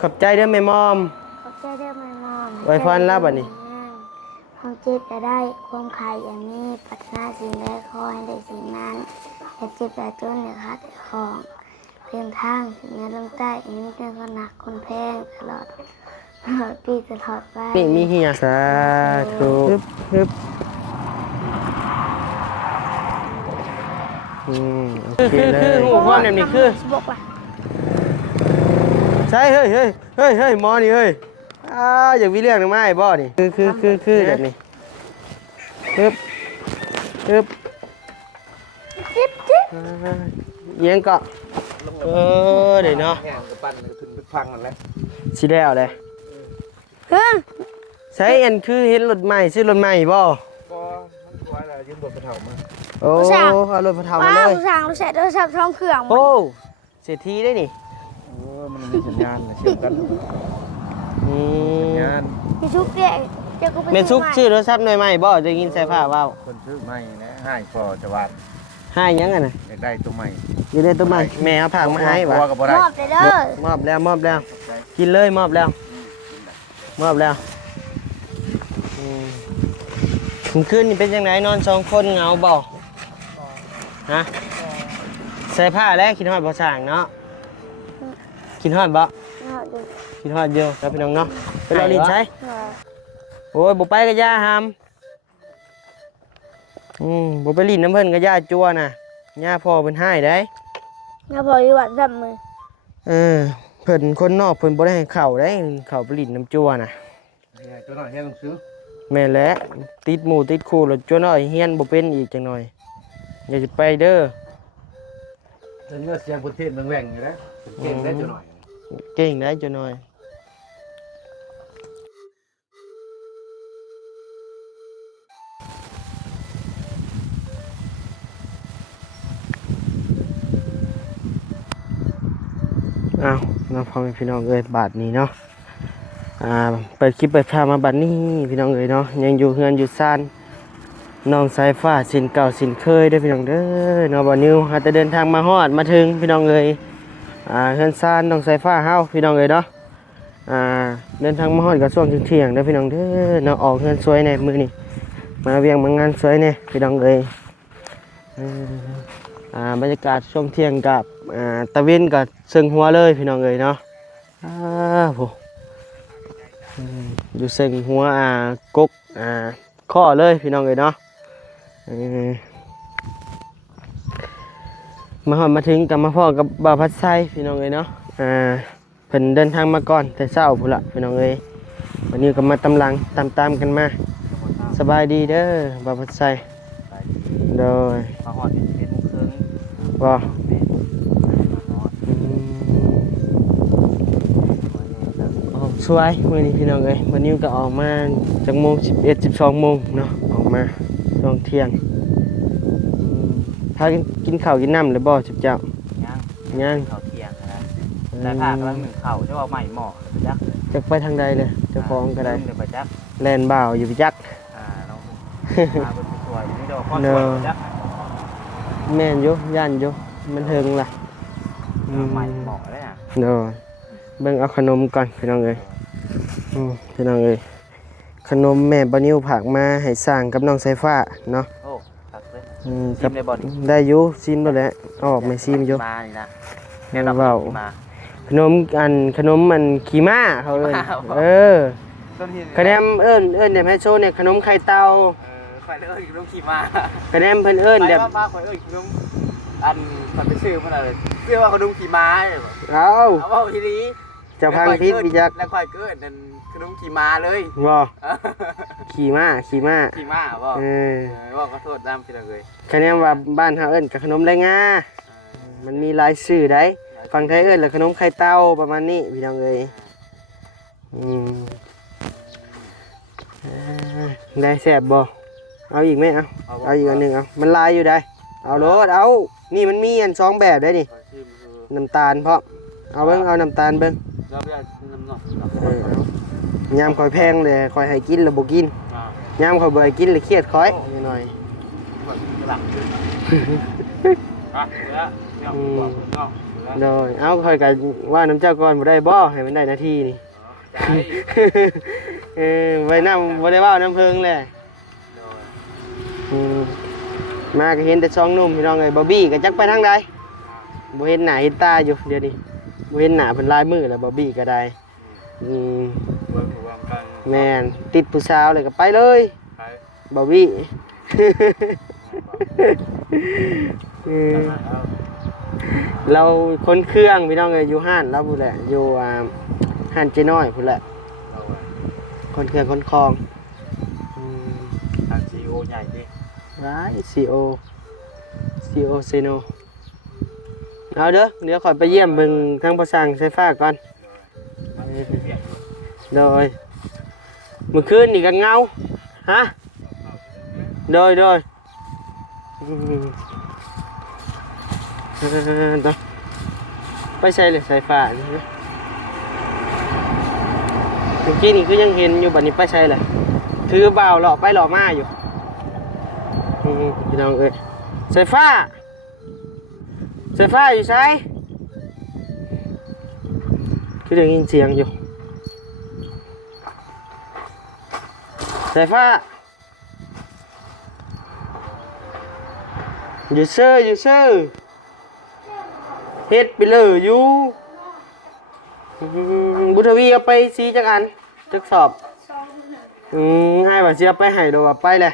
ขอบใจเด้อแม่มอมขอบใจเด้อแม่มอมไว้พรแล้วบัดนี้ความเจ็บจะได้ความใครอย่างนี้ปรารถนาสิ่งใดขอให้ได้สิ่งนั้นอย่าเจ็บอย่าจนอย่าขาดอย่าของเพียงทางถึงแม้ลงใต้อย่างนี้เป็นคนหนักคนแพงตลอดปีตลอดไปนี่มีเฮียสาธุฮึบโอเคเลยหูความแบบนี้คือบอกว่าใช่เฮ้ยหมอนี่เฮ้ยอยากวิเรื่องหรือไม่บ่นี่คือแบบนี้ฮึบจิ๊บยังเกาะเดี๋ยวเนาะปั้นขึ้นพังนั่นแหละสิแล้วเลยใช้อันคือเห็นรถใหม่ซื้อรถใหม่บ่มันกลัวอะไรยืมรถกระเถามาโอ้เอารถกระเถามาเลยสั่งเราใช้โทรศัพท์ท้องเครื่องโอ้เศรษฐีได้นี่มันมีสัญญาณเชื่อมกันสัญญาณมีชุกเด็กเมซุกชื่อโทรศัพท์หน่วยใหม่บ่จะยินใส่ผ้าว้าวคนซื้อใหม่นะให้พอจะวาดให้ยังไงนะได้ตัวใหม่อยู่ในตัวใหม่แม่เอาผักมาให้วะมอบไปเด้อมอบแล้วกินเลยมอบแล้วคืนนี่เป็นยังไงนอน2 คนเหงาบ่ฮะใส่ผ้าแล้วกินฮอดบ่สั่งเนาะกินฮอดบ่กินฮอดเดียวแล้วพี่น้องเนาะไปรอลิ้นใช้โอ้ยบ่ไปกับย่าหามบ่ไปลิ้นน้ำเพิ่นกับย่าจั่วน่ะย่าพ่อเพิ่นให้ได้ย่าพ่ออยู่บ้านซ้ำมือเพิ่นคนนอกเพิ่นบ่ได้ให้เข้าได้เข้าไปลิ้นน้ำจั่วน่ะตัวน้อยเฮียนต้องซื้อแม่นแล้วติดหมู่ติดคู่แล้วจั่วน้อยเฮียนบ่เป็นอีกจังหน่อยอย่าสิไปเด้อเงินเสียงประเทศมันแหว่งอยู่แล้วเก่งได้จังหน่อยเก่งได้จังหน่อยอ้าวน้องพ่อแม่พี่น้องเอ้ยบาทนี้เนาะเปิดคลิปเปิดภาพมาบาทนี้พี่น้องเอ้ยเนาะยังอยู่เฮือนอยู่ซ่านน้องสายฟ้าสินเก่าสินเคยได้พี่น้องเด้อน้องบ่นิวหาแต่เดินทางมาฮอดมาถึงพี่น้องเอ้ยเฮือนซ่านน้องสายฟ้าเฮาพี่น้องเอ้ยเนาะเดินทางมาฮอดกับช่วงเที่ยงเด้อพี่น้องเด้อเนาะออกเฮือนสวยแน่มื้อนี้มาเวียงมางานสวยแน่พี่น้องเอ้ยบรรยากาศช่วงเที่ยงกับตะเวนกับเซิงหัวเลยพี่น้องเอ้ยเนาะโหอยู่เซิงหัวกกข้อเลยพี่น้องเอ้ยเนาะมาฮอดมาถึงกับมาพ่อกับบ่าวพัดไส้พี่น้องเอ้ยเนาะเพิ่นเดินทางมาก่อนแต่เช้าพุ่นละพี่น้องเอ้ยวันนี้ก็มาตำหลังตามกันมาสบายดีเด้อบ่าวพัดไส้โดยมาฮอด11:30บ่สวยมื้อนี้พี่น้องเอ้ยวันนี้ก็ออกมาจากโมง11-12 โมงเนาะออกมาช่วงเที่ยงพากินข้าวกินน้ำหรือบ่จุ๊บเจ้ายังข้าวเที่ยงนะแต่ถ้ากำลังหนึ่งข้าวจะว่าใหม่หม้อจักจะไปทางใดเลยเจ้าของก็ได้เดี๋ยวไปจักแลนบ่าวอยู่ไปจักเรามาเป็นสวยนี่เดี๋ยวพ่อสวยจักแม่นอยู่ย่านอยู่มันเทิงล่ะใหม่หม้อเลยเด้อเบิ่งเอาขนมก่อนพี่น้องเอ้ยพี่น้องเอ้ยขนมแม่บ่นิ้วผักมาให้สร้างกับน้องสายฟ้าเนาะโอ้ผักเลยซิมได้อยู่ซิมแล้วแหละออกไม่ซิมอยู่มานี่นะแม่นเว้าขนมมันขี้ม้าเขาเอิ้นคะแนนเอิ้นแบบให้โชว์เนี่ยขนมไข่เต่าข่อยเอิ้นขนมขี้ม้าคะแนนเพิ่นเอิ้นแบบมาข่อยเอิ้นขนมอันมันเป็นชื่อมันอะไรเรียกว่าขนมขี้ม้าเอาว่าทีนี้จะพังพิษพี่จักแล้วข่อยเกิดนั่นขนมขี้ม้าเลยบ่ขี้ม้าบ่ว่าขอโทษนำพี่น้องเอ้ยคะแนนว่าบ้านเฮาเอิ้นกับขนมไรง่ามันมีหลายชื่อได้ฝั่งไทยเอิ้นแล้วขนมไข่เต่าประมาณนี้พี่น้องเอ้ยได้แซ่บบ่เอาอีกไหมเอาอีกอันนึงเอามันลายอยู่ได้เอาโลดเอานี่มันมีอัน2แบบได้นี่น้ำตาลเพราะเอาเบิ่งเอาน้ำตาลเบิ่งยามคอยแพงเลยคอยให้กินแล้วบ่กินยามคอยบ่ให้กินเลยเครียดคอยนิดหน่อย โดยเอาคอยกันว่าน้ำเจ้าก่อนบ่ได้บ่ให้มันได้นาทีนี่ ไว้น้ำบ่ได้ว่าน้ำเพิงแหละมาก็เห็นแต่สองหนุ่มพี่น้องเอ้ยบอบบี้ก็จักไปทางใดบ่เห็นหน้าเห็นตาอยู่เดี๋ยวนี้บ่เห็นหน้าเพิ่นลายมือแล้วบอบบี้ก็ได้แม่นติดผู้สาวเลยก็ไปเลยบอบบี้ เราคนเครื่องพี่น้องเอ้ยอยู่ห้านแล้วพูดแหละอยู่ห้านเจ๊น้อยพูดแหละคนเครื่องคนคลองทางซีโอใหญ่ดิ ร้ายซีโอเซโนเอาเด้อเดี๋ยวขอไปเยี่ยมเบิ่งทางประสังไฟฟ้าก่อนโดยเมื่อคืนนี่กันเงาฮะโดยไปใส่เลยสายฟ้านี่นะเมื่อกี้นี่คือยังเห็นอยู่บัดนี้ไปใส่เลยถือเบาหล่อไปหล่อมาอยู่พี่น้องเอ้ยสายฟ้าอยู่ไสคือได้ยินเสียงอยู่สายฟ้าอยู่เซอร์เฮ็ดไปเลยอยู่บุทวีเอาไปซีจักอันจักสอบให้ว่าสิเอาไปให้ดอกว่าไปแหละ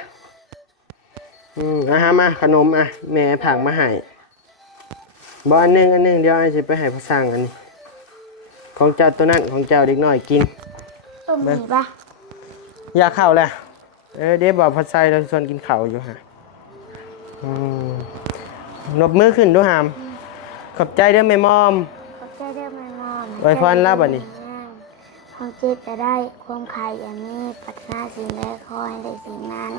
อาหารมาขนมแม่ผักมาให้บ่อันหนึงเดี๋ยวให้สิไปให้พ่อสร้างอันนี้ของเจ้าตัวนั้นของเจ้าเด็กน้อยกิน ต้มหมี่ปะ อยากข้าวแหละเดี๋ยวบอกพ่อใส่เราชวนกินข้าวอยู่ฮะนบมือขึ้นดูหามขอบใจเด้อแม่มอม ขอบใจเด้อแม่มอม ไว้พรรับบัดนี้ ความเจ็บจะได้ความใครอย่างนี้ปรารถนาสิ่งใดขอให้ได้สิ่งนั้น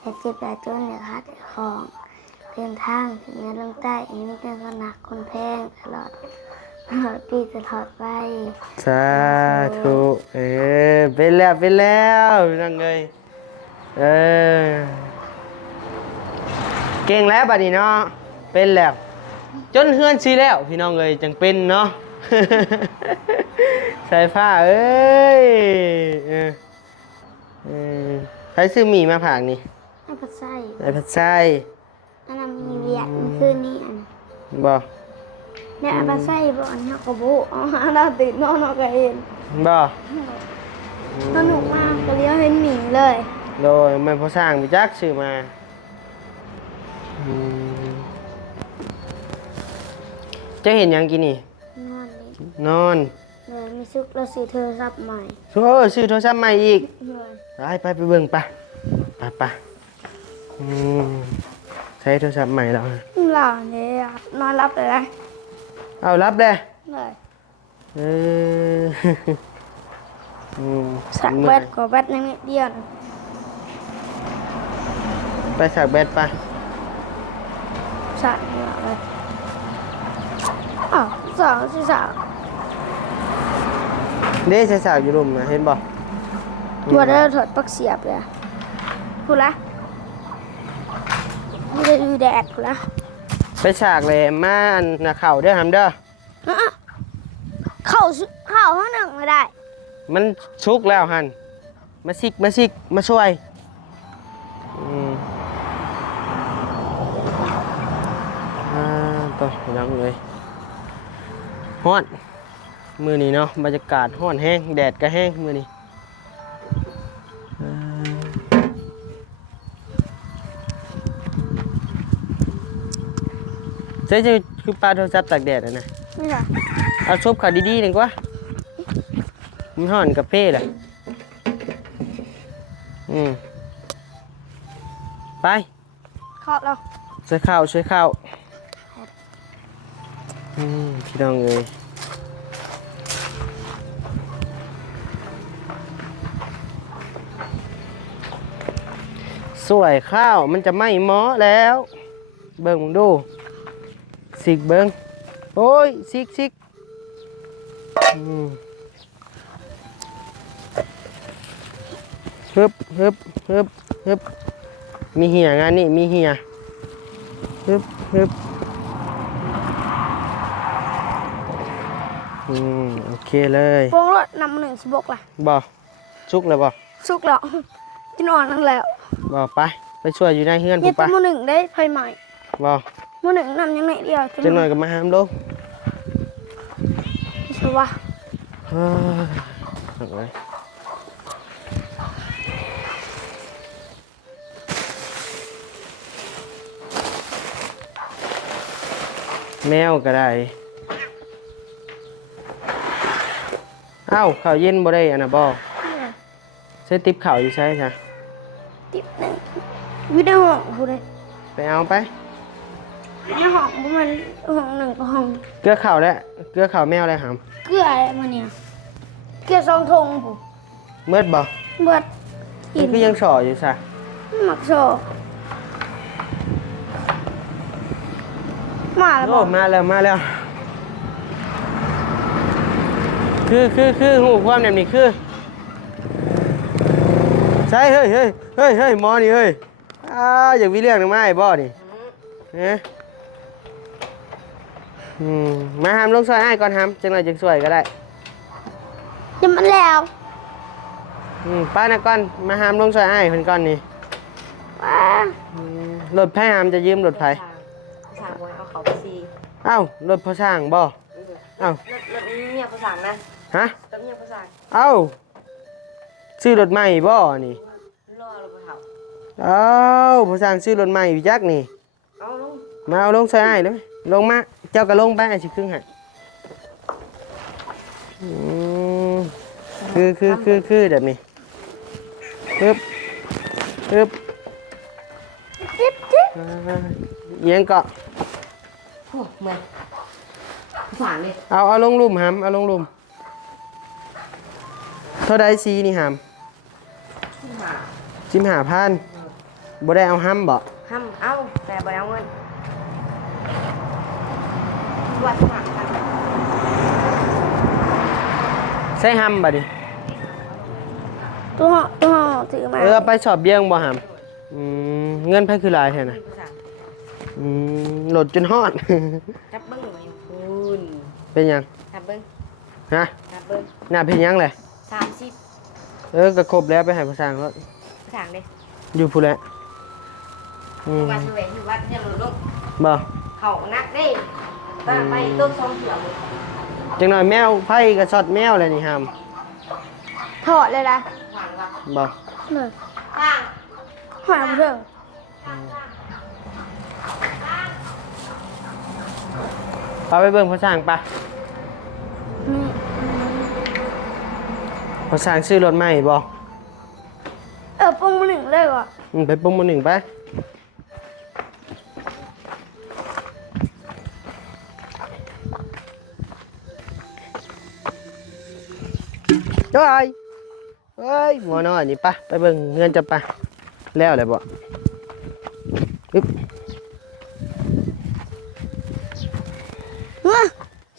อย่าเจ็บอย่าจนอย่าขาดอย่าของเดินทางถึงเหนือลงใต้อันนี้เป็นคนหนักคนแพงตลอดปีตลอดไป สาธุเป็นแล้วนั่งเลยเก่งแล้วบัดนี้เนาะเป็นแล้วจนเฮือนซีแล้วพี่น้องเลยจังเป็นเนาะ ใส่ผ้าใครซื้อหมี่มาผักนี่ ให้ผัดไส้ ไอ้ผัดไส้ อันนั้นมีเวียดมันคืนนี้อัน บ่ เนี่ยผัดไส้บ่อันนี้กระบุอันนั้นติดนอนก็เห็น บ่ สนุกมากก็เลี้ยวเห็นหมีเลย โดยมันพอสร้างไปจักซื้อมาจะเห็นยังกินนี่ นอนนี่ นอน เลยมีซุกเราซื้อโทรศัพท์ใหม่ ซื้อโทรศัพท์ใหม่อีก เลย ไปเบิ่งไปใช้โทรศัพท์ใหม่แล้วฮะ หล่อเนี่ยนอนรับเลยนะ เอารับเด้ เลย เออ สักแบตกว่าแบตนิดเดียว ไปสักแบตไป สักเลยอ้าวสาวสิสาว เด้ใส่สาวอยู่รุมนะเห็นบ่ ตัวได้ถอดปลั๊กเสียบเลยพูดละไม่ได้ดูแดดพูดละ ไปสากเลยมาอันน่ะเข่าเด้อหำเด้อ เข้าห้องหนึ่งไม่ได้ มันชุกแล้วหันมาซิกมาช่วยต่อยังเลยฮ้อนมือนี้เนาะบรรยากาศฮ้อนแห้งแดดก็แห้งมือนี้เจ๊จะคือปลาโทรศัพท์ตากแดดนะ ไม่ได้ เอาซุปเขาดีๆหนึ่งกว่ามันห่อนกับเพ่เลยไป เคาะเรา ช่วยข้าวพี่น้องเอ้ยสวยข้าวมันจะไหม้หม้อแล้ว เบิ่งดูสิกเบิ่งโอ้ยสิกฮึบมีเหี่ยงานนี่มีเหี่ยฮึบ โอเคเลย พวงรถนำหนึ่งสิบกล่ะ บ่ชุกเลยบ่ สุกแล้วจะนอนนั่นแล้ว บ่ไปช่วยอยู่ในเฮือน เนี่ พุ่ ย น ตัว ปะ มือหนึ่งได้ไฟใหม่ บ่ มือหนึ่งนำยังไงเดียว จังหน่อยก็มาหามลูก ใช่ปะ เฮ้ยเอาไว้แมวก็ได้เอ้าข้าวเย็นบ่ได้อันน่ะบ่ใช้ติ๊บข้าวอยู่ใช่จ้ะ ติดหนึ่งวิดีโอห้องพูดเลย ไปเอาไป ในห้องประมาณห้องหนึ่งกับห้อง เกลือข้าวแล้วเกลือข้าวแมวแล้วหาม เกลืออะไรมาเนี่ยเกลือซองทงผม เมื่อบ่ เบิด มันคือยังสออยู่ซะ หมักโซมาแล้ว โอ้ บอก มาแล้วคือหูความแบบนี้คือใช่เฮ้ยหมอนี่เฮ้ยอยากมีเรื่องหนึ่งมาไอ้บ่นี่เนี่ยมาหามลงซอยให้ก่อนหามจังหน่อยจังสวยก็ได้ จะมันแล้ว ป้านะก่อนมาหามลงซอยให้เพิ่นก่อนนี่ ว้าร ถไผหามจะยืมรถไผ สั่งไว้เอาเขาไปซี เอ้ารถพ่อช่างบ่เอ้าร ถเมียเขาสั่งนะ ฮะ รถเมียเขาสั่ง เอ้าซื้อรถใหม่บ่นี่ รอรถเขา เอ้าพ่อช่างซื้อรถใหม่พี่จักนี่ เอาลุง มาเอาลงใส่ไอ้เลยลงมาเจ้าก็ลงไปไอ้สิครึ่งให้คือแบบนี้ปึ๊บ จิ๊บจิ๊บ เอียงเกาะ โอ้เมื่อยสั่งเลย เอาลงลุ่มหามเอาลงลุ่มเท่าใดซีนี่หาม ขึ้นมา 15,000บ่ได้เอาห้ำบ่ ห้ามเอาแต่บ่เอาเงินวัดสั่งกัน ใส่ห้ำบ่ดิ ตัวห่อถือมา เอาไปสอบเบี้ยงบ่หามเงินไผคือหลายแท้น่ะ สั่ง โหลดจนฮอด จับเบิ้งหน่อยคุณ เป็นหยัง จับเบิ้ง ฮะ จับเบิ้ง หน้าเป็นหยังเลย 30ก็ครบแล้วไปให้ภาษาเขา สั่งเลย อยู่พู้นแหละวัดอยู่แหวนอยู่วัดเนี่ยหลุง บ่ เขานักเด้ตอนไปต้นซองเสือเลย จังหน่อยแมวไผ่กับช็อตแมวเลยนี่หาม ถอดเลยนะ หวังว่า บ่ หนึ่ง ข้าง หอยมาเถอะ เอาไปเบิ่งภาษาปะ นี่ ภาษาซื้อรถใหม่บ่ ปรุงมาหนึ่งเลยว่ะ ไปปุ่มมือหนึ่งไปเฮ้ยหมอน้อยนี่ปะไปเบิ่งเงินจะปะแล้วเลยบ่อึ๊บ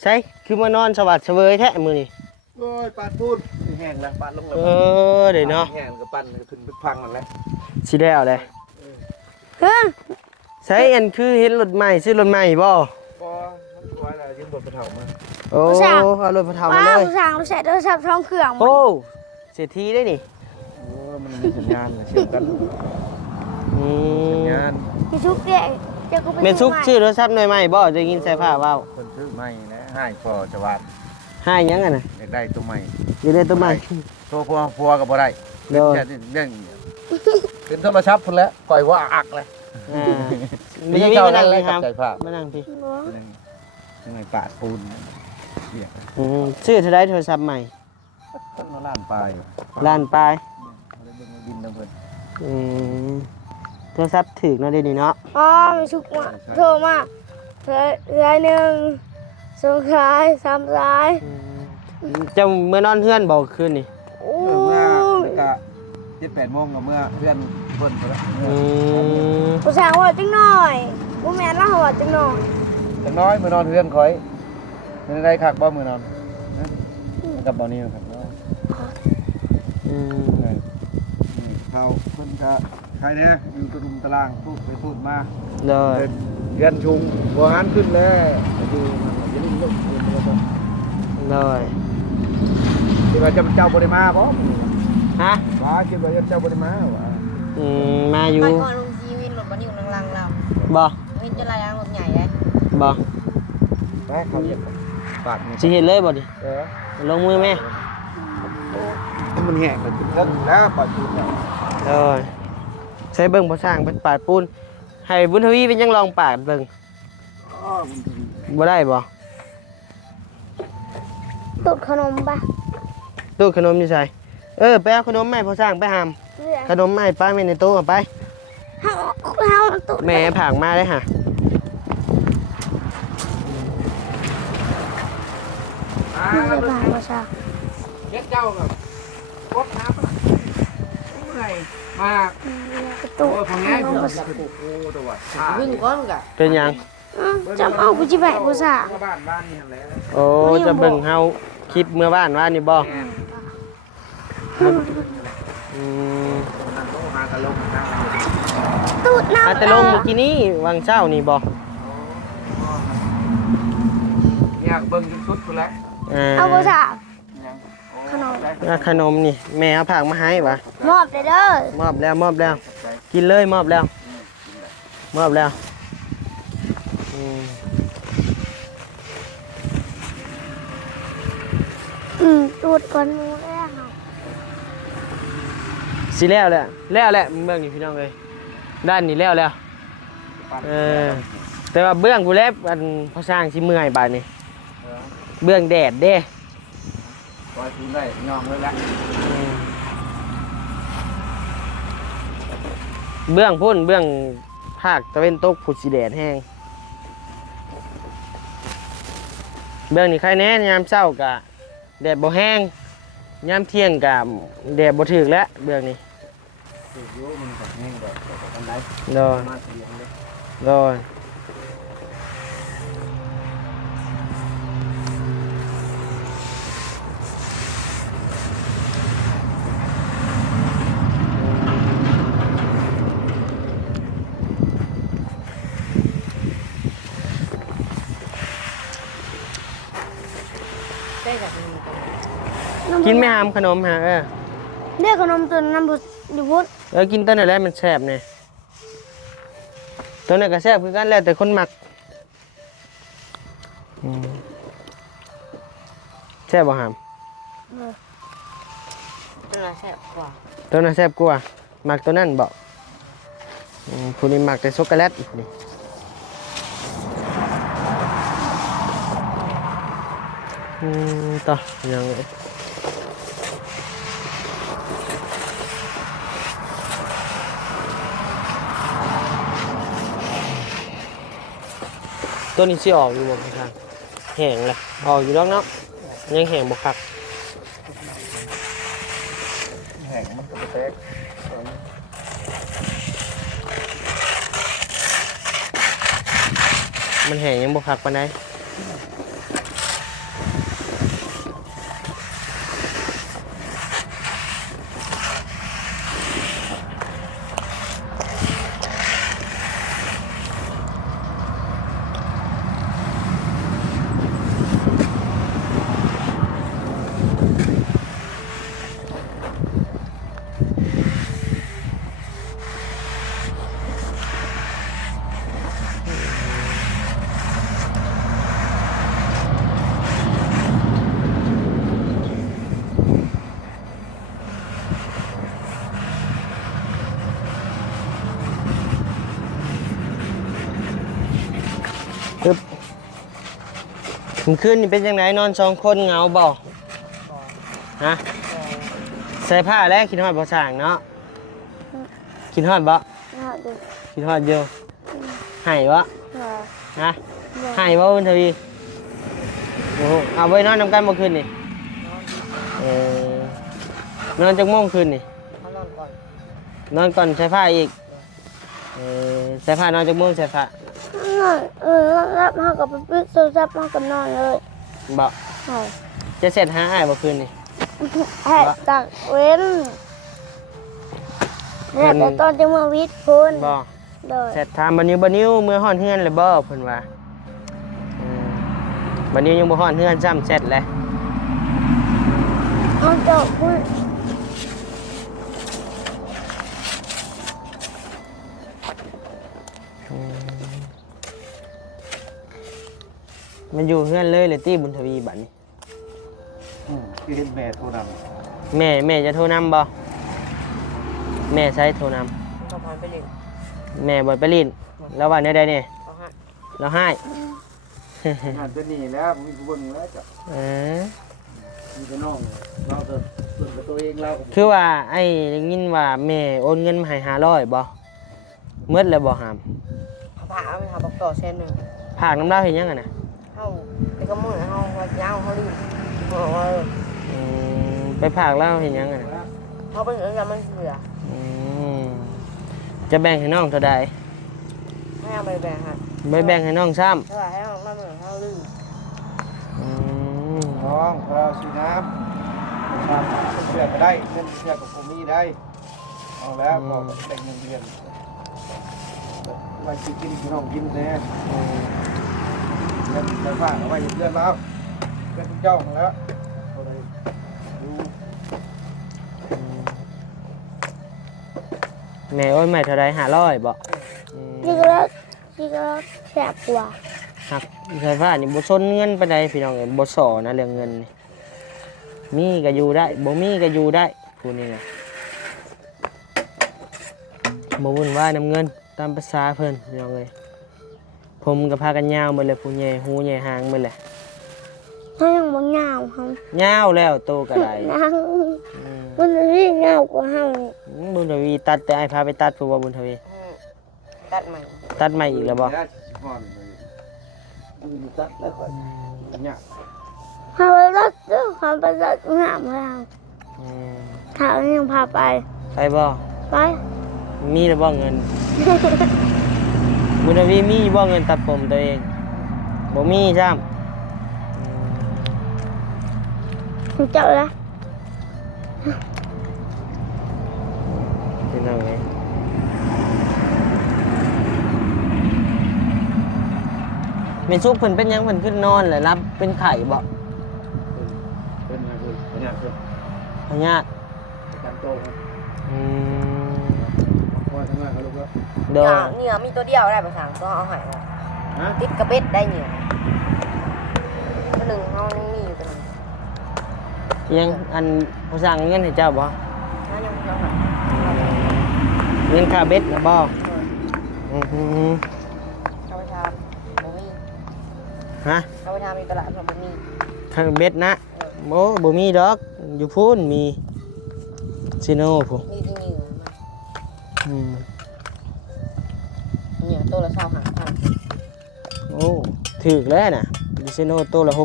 ใช่คือมานอนสวัสดิ์เสวยแท้มือนี่ โอ้ยปาดพูดแห้งแล้วปาดลงแล้ว เดี๋ยวเนาะ แห้งกับปั้นขึ้นไปพังนั่นแหละ สิได้เอาเลย เฮ้ย ใช่อันคือเห็นรถใหม่ซื้อรถใหม่บ่ พอมันไว้แล้วยืมบทกระเถามา โอ้เอารถพระเทามา ว้า เล วย สั่งเราใส่โทรศัพท์ท้องเครื่อง โอ้เศรษฐีได้นี่ โอ้มันมีสัญญาณเชื่อมกันสัญญาณ มีชุกเด็กเจ้าก็ไป เมนซุกชื่อโทรศัพท์หน่อยใหม่บ่จะยินใส่ผ้าว่าว คนซื้อใหม่นะให้พอจะวาด ให้ยังไงนะ อยากได้ตัวใหม่ อยู่ในตัวใหม่ ตัวพัวกับบ่ได้ เดี๋ยว แค่นี้เรื่องเป็นโทรศัพท์พุ่นแล้วปล่อยว่าอักเลย ไม่ใช่มีมานั่งเลยครับ ใจผ้า มานั่งพี่ ยังไงปาดปูนเบียด ชื่อเท่าไรโทรศัพท์ใหม่ ต้นล้านปลาย ล้านปลาย เลยเบิ่งบินน้ำเพิ่น โทรศัพท์ถึกเนาะเดี๋ยวนี้เนาะ อ๋อมีชุกมาโทรมารายหนึ่งสองสายสามสาย จะเมื่อนอนเพื่อนบอกคืนนี่ โอ้ เมื่อก็7-8 โมงกับเมื่อเพื่อนเพิ่นไปแล้ว ผู้สาวว่าจังหน่อยผู้แม่นเล่าว่าจังหน่อย จังน้อยมื้อนอนเพื่อนคอยไม่ได้คักบ่มื้อนอนกับบ่นี้ครับเขาเพิ่นก็ใครเนี่ยอยู่ตะลุมตารางพูดไปพูดมา เลย เรียนชุงบ่หันขึ้นแล้วอยู่มันจะลิ้นลงเรียนแล้วก็ เลย คิดว่าเจ้าบ่ได้มาบ่ ฮะ ว่าคิดว่าเจ้าบ่ได้มาว่ะ มาอยู่ ไปก่อนลงชีวิตรถบันอยู่ลังๆเรา บ่ เห็นจะลายรถใหญ่เลย บ่ ไปเขาเรียกปากนี่ สิเห็นเลยบ่ดิ เออ ลงมือแม่ มันแห้งก็ขึ้นเลิกแล้วปล่อยขึ้นแล้ว เลยใช้เบิ่งพอสร้างเป็นปาดปูนให้บุญทวีเป็นยังลองปาดเบิ่ง อ๋อมันถึง บ่ได้บ่ ตุดขนมปะ ตู้ขนมอยู่ใส่ไปเอาขนมแม่พอสร้างไปหามขนมแม่ป้าแม่ในตู้เอาไป เฮาตุด แม่ผางมาได้ฮะ ไม่ได้บางภาษา เฮ็ดเจ้าแบบกดน้ำอะเมื่อยมาก ตุ โอ้ ด ยผม ข แง่ น ผม มภาษา โอ้ตัว วิ่งก้อนกะ เป็นหยัง จำเอาไปจิบไปภาษา บ้านนี่หั่นแหละ โอ้จะเบิ่งเฮาคลิปเมื่อบ้านว่านี่บ่อืม นั่นต้องหาตะลงนั่ง ตุดน้ำ อาจจะลงเมื่อกี้นี้วังเช้านี่บ่ อยากเบิ่งจนสุดพุ่นแหละ เอาภาษาขนม ขนมนี่แม่เอาผักมาให้ปะ มอบเลยเด้อ มอบแล้วกินเลยมอบแล้วอืม ตุดก่อนหมูได้ค่ะ สิแล้วแหละเบื้องนี่พี่น้องเลยด้านนี้แล้วแต่ว่าเบื้องผู้แลบอันพอสร้างสิเมื่อยบาดนี่เบื้องแดดเด้ ปล่อยคุณได้ยอมเลยละ เบื้องพุ่นเบื้องภาคตะเวนตกผุดสีแดดแห้งเบื้องนี่ใครแน่ยามเช้ากะแดดบ่แห้งยามเที่ยงกะแดดบ่ถึกแล้วเบื้องนี้ รู้มันก็แห้งก็ทำได้ โดย มาเสียงเลย โดยกินไม่หามขนมฮะเรียกขนมตัวน้ำบุอยู่พุทธ กินต้นอะไรมันแซ่บเนี่ยตัวนี้ก็แซ่บคือกันแล้วแต่คนหมักแซ่บบ่หาม ตัวละแซ่บกว่า ตัวนั้นแซ่บกว่าหมักตัวนั้นบอกผู้นี้หมักแต่ช็อกโกแลตผู้นี้ต่อยังไงตัวนี้สิออกอยู่บ่ครับแห้งเลยออกอยู่แล้วเนาะยังแห้งบ่คัก แห้งมันก็แตก มันแห้งยังบ่คักปานใดปึ๊บคืนนี่เป็นยังไงนอน2คนเหงาบ่ฮะใส่ผ้าแล้วคิดฮอดบ่สร้างเนาะคิดฮอดบ่ น่าดู คิดฮอดอยู่ให้บ่ฮะให้บ่บุญทวีโอ้เอาไว้นอนนำกันบ่คืนนี่นอนจักโมงคืนนี่ เขานอนก่อน นอนก่อนใช้ผ้าอีกใช้ผ้านอนจักโมงใช้ผ้า รับมากับปิ๊กโซซับมากับนอนเลย บ่ ใช่ จะเสร็จหาอ้ายบ่คืนนี่ แหกจากเว้นแต่ตอนจะมาวิทย์พูน บ่ โดย เสร็จถามบัดนิ้วเมื่อฮ้อนเฮือนเลยบ่เพิ่นว่าบัดนิ้วยังบ่ฮ้อนเฮือนซ้ำเสร็จแล้ว ห้องโจ๊กพูด มันอยู่เฮือนเลยเลยตี้บุญทวีบัดนี้ คือเห็นแม่โทรน แม่จะโทรนำบ่แม่ใช้โทรน เขาพานไปเล่น ำแม่บ่ไปลินแล้วว่าแนวใดเนี่ย เขาให้ เราให้ ำงานจะหนีแล้วผมมีกูเบิ่งแล้วจ้ะ เออ มีแต่น้องเราจะส่วนกับตัวเองเรา คือว่าไอ้ได้ยินว่าแม่โอนเงินมาให้500บ่เมื่อแล้วบ่หาม เขาพาเอาไปหาบอกต่อเส้นหนึ่ง ผากน้ำดาวเห็นยังไงนะ เขาไปก็มือเขาวัดยาวเขาลืมบอกว่า ไปผากแล้วเห็นยังไงนะ เขาเป็นเรื่องมันเสือ อืมจะแบ่งให้น้องเท่าใด ให้เอาไปแบ่งฮะ ไม่แบ่งให้น้องซ้ ถ้าให้เอามาเหมือนเขาลืม ำอืม น้องเราซื้อน้ำทำเชื่อก็ได้เงินเชื่อกับผมมีได้เอาแล้วพอแต่งเงินเดือนวันที่กินพี่น้องกินแน่เงินจะฝากเอาไว้เดือนแล้วเงินเจ้ามาแล้วดู แม่โอนใหม่เท่าใด500บ่ นี่ก็แล้วนี่ก็แสบกว่า หักไฟฟ้านี่บ่สนเงินปานใดพี่น้องเอ้ยบ่สอนะเรื่องเงินนี่มีก็อยู่ได้บ่มีก็อยู่ได้พูดนี่นะบ่วุ่นวายนำเงินตามภาษาเพิ่นพี่น้องเอ้ยผมก็พากันยาวหมดเลยผู้ใหญ่หูใหญ่หางหมดเลย ถ้ายังบ่เหงาเขา ยาวแล้วโตก็ได้ นั่งมันนี่เหงากว่าเฮา บุญทวีตัดแต่ไอ้พาไปตัดผู้ว่าบุญทวี ตัดใหม่ ตัดใหม่อีกแล้วบ่ ก่อนดูตัดแล้วก่อนเนี่ย เฮาไปรักเด้อเฮาไปรักงามเรา อืม ถ้ายังพาไป ไปบ่ ไป มีหรือบ่เงิน บุญทวีมีบ่เงินตัดผมตัวเองบ่มีจ้ำ คุณเจ้าละ เป็นยังไงแม่ซุกเพิ่นเป็นหยังเพิ่นขึ้นนอนแล้วรับเป็นไข่บ่ เป็นไงคือเป็นไงคือ พญาติ การโตครับ อืม พอทำงานกับลูกแล้ว โดย เหงื่อมีตัวเดียวได้ภาษาก็เอาหาย ฮะ ติดกระเบ็ดได้เหงื่อตัวหนึ่งเขายังมีอยู่ตัวหนึ่ง ยังอันผู้สั่งเงินให้เจ้าบ่ แล้วยังเขาหาย เงินค่าเบ็ดนะบ่อือหือ เขาไปทำบ่มี ฮะ เขาไปทำมีตลาดพอบ่มี ค่าเบ็ดนะบ่มีดอกอยู่พูนมีซิโน่พูน นี่ที่เหงื่อมา อืม เหงื่อตัวละ20-50,000 โอ้ถูกแล้วน่ะดิซิโน่ตัวละ6-70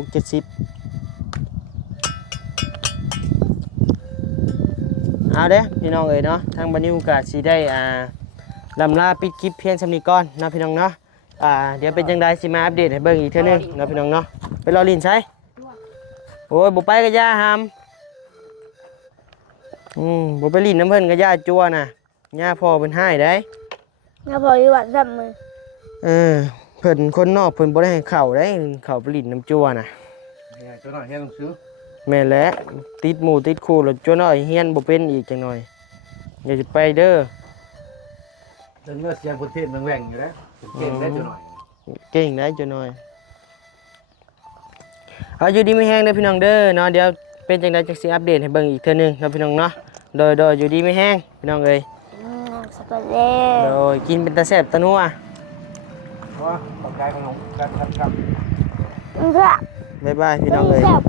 เอาเด้อพี่น้องเอ้ยเนาะทางบัดนี้โอกาสสิได้ลำลาปิดคลิปเพียงสำนี้ก่อนเนาะพี่น้องเนาะเดี๋ยวเป็นจังไดสิมาอัปเดตให้เบิ่งอีกเทื่อนึงเนาะพี่น้องเนาะไปรอลินใช้โอ้ยบ่ไปก็ย่าหามบ่ไปลินน้ำเพิ่นก็ย่าจั่วน่ะย่าพ่อเพิ่นให้ได้ ถ้าพออยู่วัดซับมือ เพิ่นคนนอกเพิ่นบ่ได้ให้เข้าได้เข้าไปลินน้ำจั่วน่ะ เนี่ยตัวหน่อยให้ต้องซื้อ แม่นแหละติดหมู่ติดคู่แล้วจั่วน้อยเฮียนบ่เป็นอีกจังหน่อยอย่าสิไปเด้อ จนเมื่อเสียงคนเทศแหว่งอยู่แล้วเก่งได้ตัวหน่อย เก่งได้จั่วน้อยเอาอยู่ดีมีแฮงเด้อพี่น้องเด้อเนาะเดี๋ยวเป็นจังไดจักสิอัปเดตให้เบิ่งอีกเทื่อนึงเนาะพี่น้องเนาะโดยอยู่ดีมีแฮงพี่น้องเอ้ย สปาเล่ โดยกินเป็นตาแซ่บตะนัว เพราะว่าร่างกายของผมการทำครับ มันก็ บ๊ายบายพี่น้องเอ้ย แซ่บ